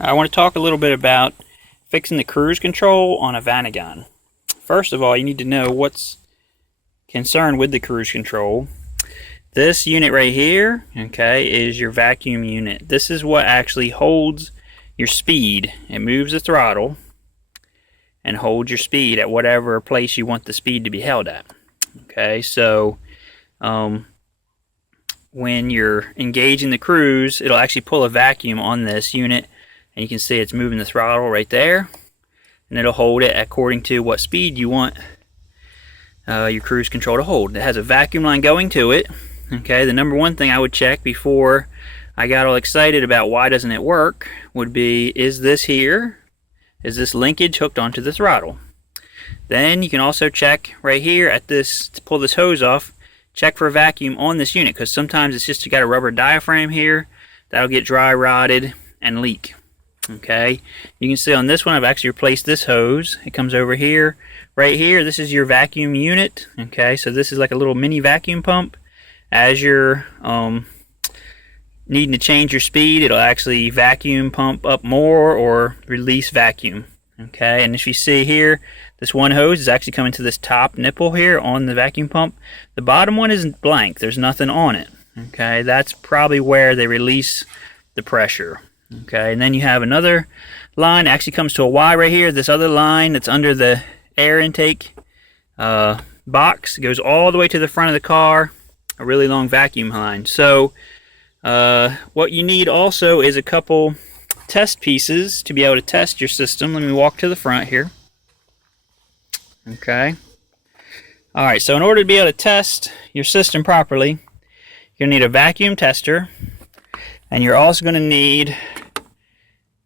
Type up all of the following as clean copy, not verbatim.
I want to talk a little bit about fixing the cruise control on a Vanagon. First of all, you need to know what's concerned with the cruise control. This unit right here, okay, is your vacuum unit. This is what actually holds your speed. It moves the throttle and holds your speed at whatever place you want the speed to be held at. Okay, so when you're engaging the cruise, it'll actually pull a vacuum on this unit, and you can see it's moving the throttle right there, and it'll hold it according to what speed you want your cruise control to hold. It has a vacuum line going to it. Okay, the number one thing I would check before I got all excited about why doesn't it work would be, is this linkage hooked onto the throttle? Then you can also check right here at this, to pull this hose off, check for a vacuum on this unit, because sometimes it's just you got a rubber diaphragm here that'll get dry rotted and leak. Okay, you can see on this one I've actually replaced this hose. It comes over here, right here. This is your vacuum unit. Okay, so this is like a little mini vacuum pump. As you're needing to change your speed, it'll actually vacuum pump up more or release vacuum. Okay, and as you see here, this one hose is actually coming to this top nipple here on the vacuum pump. The bottom one is blank. There's nothing on it. Okay, that's probably where they release the pressure. Okay, and then you have another line that actually comes to a Y right here. This other line that's under the air intake box goes all the way to the front of the car, a really long vacuum line. So what you need also is a couple test pieces to be able to test your system. Let me walk to the front here. Okay. Alright, so in order to be able to test your system properly, you're going to need a vacuum tester, and you're also going to need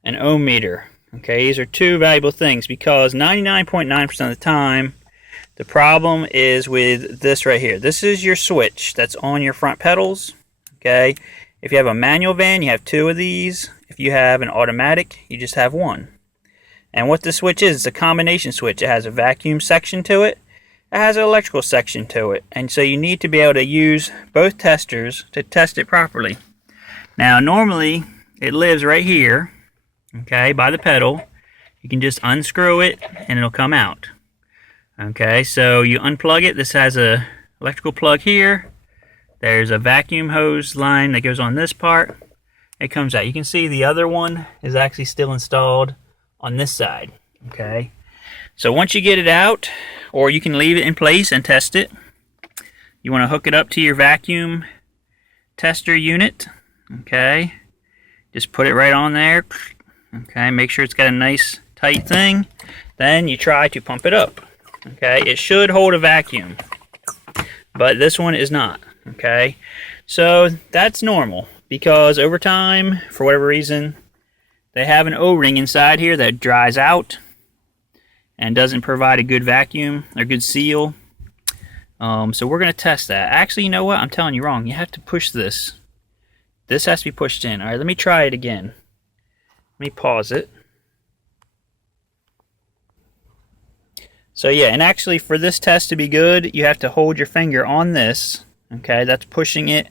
an ohm meter. Okay, these are two valuable things, because 99.9% of the time the problem is with this right here. This is your switch that's on your front pedals. Okay, if you have a manual van, you have two of these. If you have an automatic, you just have one. And what the switch is, it's a combination switch. It has a vacuum section to it. It has an electrical section to it. And so you need to be able to use both testers to test it properly. Now, normally, it lives right here, okay, by the pedal. You can just unscrew it, and it'll come out. Okay, so you unplug it. This has a electrical plug here. There's a vacuum hose line that goes on this part. It comes out. You can see the other one is actually still installed on this side. Okay, so once you get it out, or you can leave it in place and test it, you want to hook it up to your vacuum tester unit. Okay, just put it right on there. Okay, make sure it's got a nice tight thing. Then you try to pump it up. Okay, it should hold a vacuum, but this one is not. Okay, so that's normal, because over time, for whatever reason, they have an O-ring inside here that dries out and doesn't provide a good vacuum or good seal. So we're going to test that. Actually, you know what? I'm telling you wrong. You have to push this. This has to be pushed in. All right, let me try it again. Let me pause it. So yeah, and actually for this test to be good, you have to hold your finger on this. Okay, that's pushing it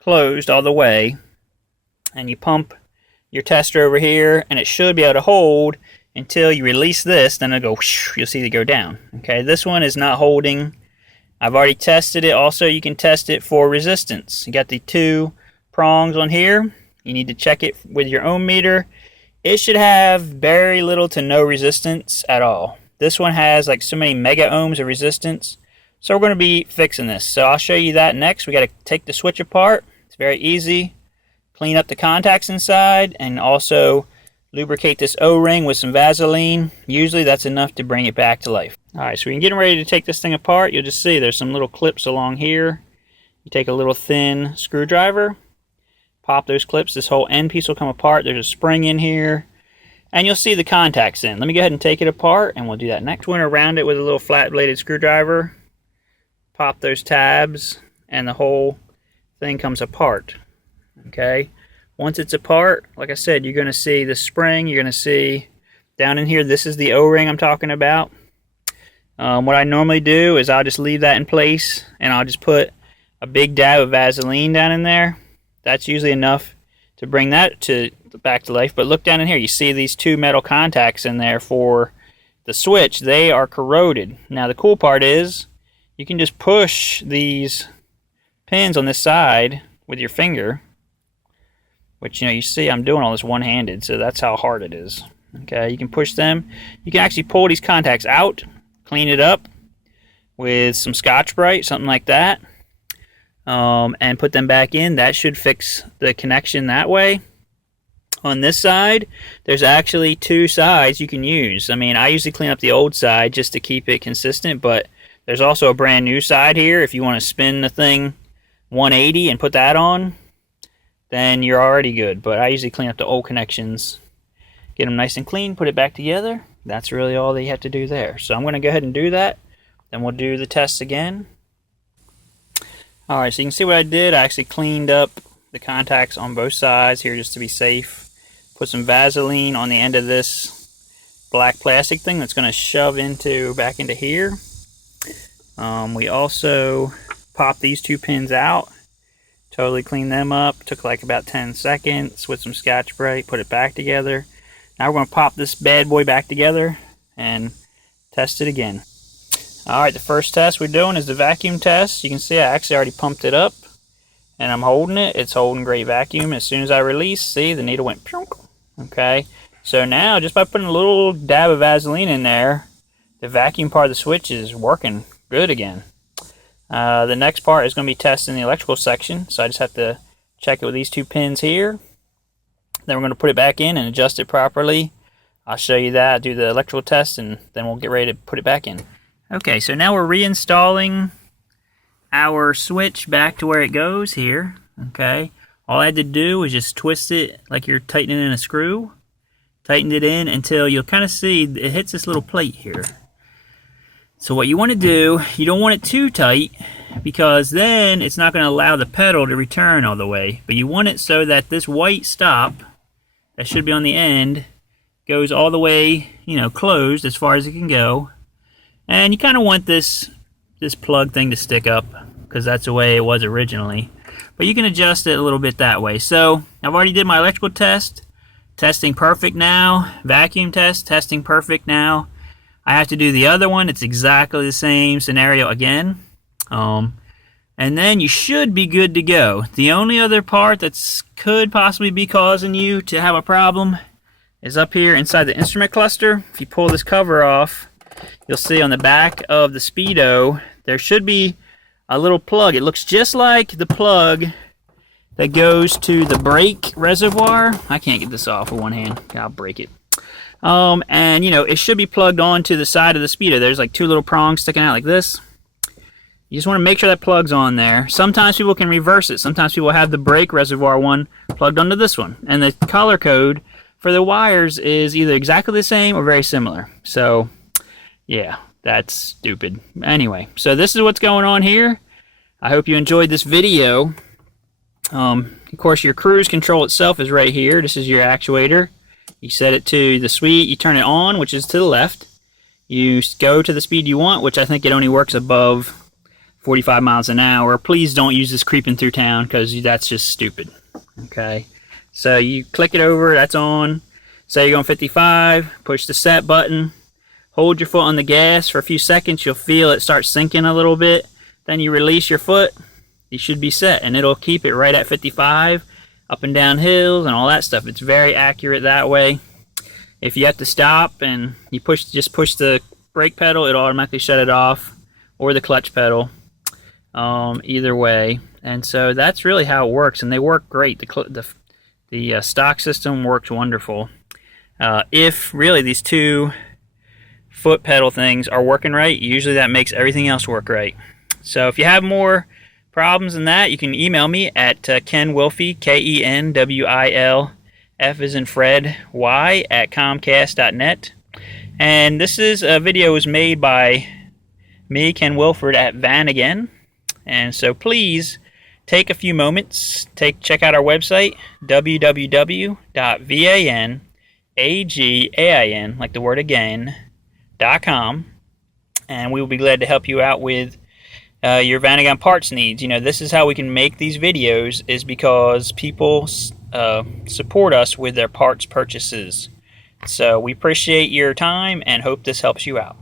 closed all the way. And you pump your tester over here, and it should be able to hold until you release this. Then it'll go whoosh, you'll see it go down. Okay, this one is not holding. I've already tested it. Also, you can test it for resistance. You got the two prongs on here. You need to check it with your ohm meter. It should have very little to no resistance at all. This one has like so many mega ohms of resistance. So we're going to be fixing this. So I'll show you that next. We got to take the switch apart. It's very easy. Clean up the contacts inside, and also lubricate this O-ring with some Vaseline. Usually that's enough to bring it back to life. Alright, so we're getting ready to take this thing apart. You'll just see there's some little clips along here. You take a little thin screwdriver, pop those clips. This whole end piece will come apart. There's a spring in here, and you'll see the contacts in. Let me go ahead and take it apart, and we'll do that next. We're going to round it with a little flat-bladed screwdriver. Pop those tabs, and the whole thing comes apart. Okay, once it's apart, like I said, you're going to see the spring. You're going to see down in here, this is the O-ring I'm talking about. What I normally do is I'll just leave that in place, and I'll just put a big dab of Vaseline down in there. That's usually enough to bring that back to life. But look down in here. You see these two metal contacts in there for the switch. They are corroded. Now the cool part is you can just push these pins on this side with your finger, which, you see I'm doing all this one-handed, so that's how hard it is. Okay, you can push them. You can actually pull these contacts out, clean it up with some Scotch-Brite, something like that, and put them back in. That should fix the connection that way. On this side, there's actually two sides you can use. I mean, I usually clean up the old side just to keep it consistent, but there's also a brand new side here. If you want to spin the thing 180 and put that on, then you're already good. But I usually clean up the old connections, get them nice and clean, put it back together. That's really all that you have to do there. So I'm going to go ahead and do that. Then we'll do the tests again. Alright, so you can see what I did. I actually cleaned up the contacts on both sides here just to be safe. Put some Vaseline on the end of this black plastic thing that's going to shove back into here. We also popped these two pins out. Totally cleaned them up. Took like about 10 seconds with some Scotch-Brite. Put it back together. Now we're going to pop this bad boy back together and test it again. Alright, the first test we're doing is the vacuum test. You can see I actually already pumped it up. And I'm holding it. It's holding great vacuum. As soon as I release, see, the needle went pshunk. Okay, so now just by putting a little dab of Vaseline in there, the vacuum part of the switch is working good again. The next part is going to be testing the electrical section, so I just have to check it with these two pins here. Then we're going to put it back in and adjust it properly. I'll show you that, do the electrical test, and then we'll get ready to put it back in. Okay, so now we're reinstalling our switch back to where it goes here. Okay, all I had to do was just twist it like you're tightening in a screw. Tightened it in until you'll kind of see it hits this little plate here. So what you want to do, you don't want it too tight because then it's not going to allow the pedal to return all the way. But you want it so that this white stop that should be on the end goes all the way, closed as far as it can go. And you kind of want this plug thing to stick up because that's the way it was originally. But you can adjust it a little bit that way. So I've already did my electrical test. Testing perfect now. Vacuum test, testing perfect now. I have to do the other one. It's exactly the same scenario again. And then you should be good to go. The only other part that could possibly be causing you to have a problem is up here inside the instrument cluster. If you pull this cover off, you'll see on the back of the Speedo, there should be a little plug. It looks just like the plug that goes to the brake reservoir. I can't get this off with one hand. I'll break it. And it should be plugged onto the side of the Speedo. There's like two little prongs sticking out like this. You just want to make sure that plug's on there. Sometimes people can reverse it. Sometimes people have the brake reservoir one plugged onto this one. And the color code for the wires is either exactly the same or very similar. So, yeah, that's stupid. Anyway, so this is what's going on here. I hope you enjoyed this video. Of course, your cruise control itself is right here. This is your actuator. You set it to the speed. You turn it on, which is to the left. You go to the speed you want, which I think it only works above 45 miles an hour. Please don't use this creeping through town because that's just stupid. Okay, so you click it over. That's on. Say you're going 55. Push the set button. Hold your foot on the gas for a few seconds. You'll feel it start sinking a little bit. Then you release your foot. You should be set, and it'll keep it right at 55, up and down hills and all that stuff. It's very accurate that way. If you have to stop and you just push the brake pedal, it'll automatically shut it off, or the clutch pedal, either way. And so that's really how it works, and they work great. The stock system works wonderful. If really these two foot pedal things are working right, usually that makes everything else work right. So if you have more problems than that, you can email me at Ken Wilfie, KenWilf, F as in Fred, Y, at Comcast.net. And this video was made by me, Ken Wilford, at Vanagon. And so please take a few moments, check out our website, www.vanagan, like the word again, .com, and we will be glad to help you out with your Vanagon parts needs. This is how we can make these videos, is because people support us with their parts purchases. So we appreciate your time and hope this helps you out.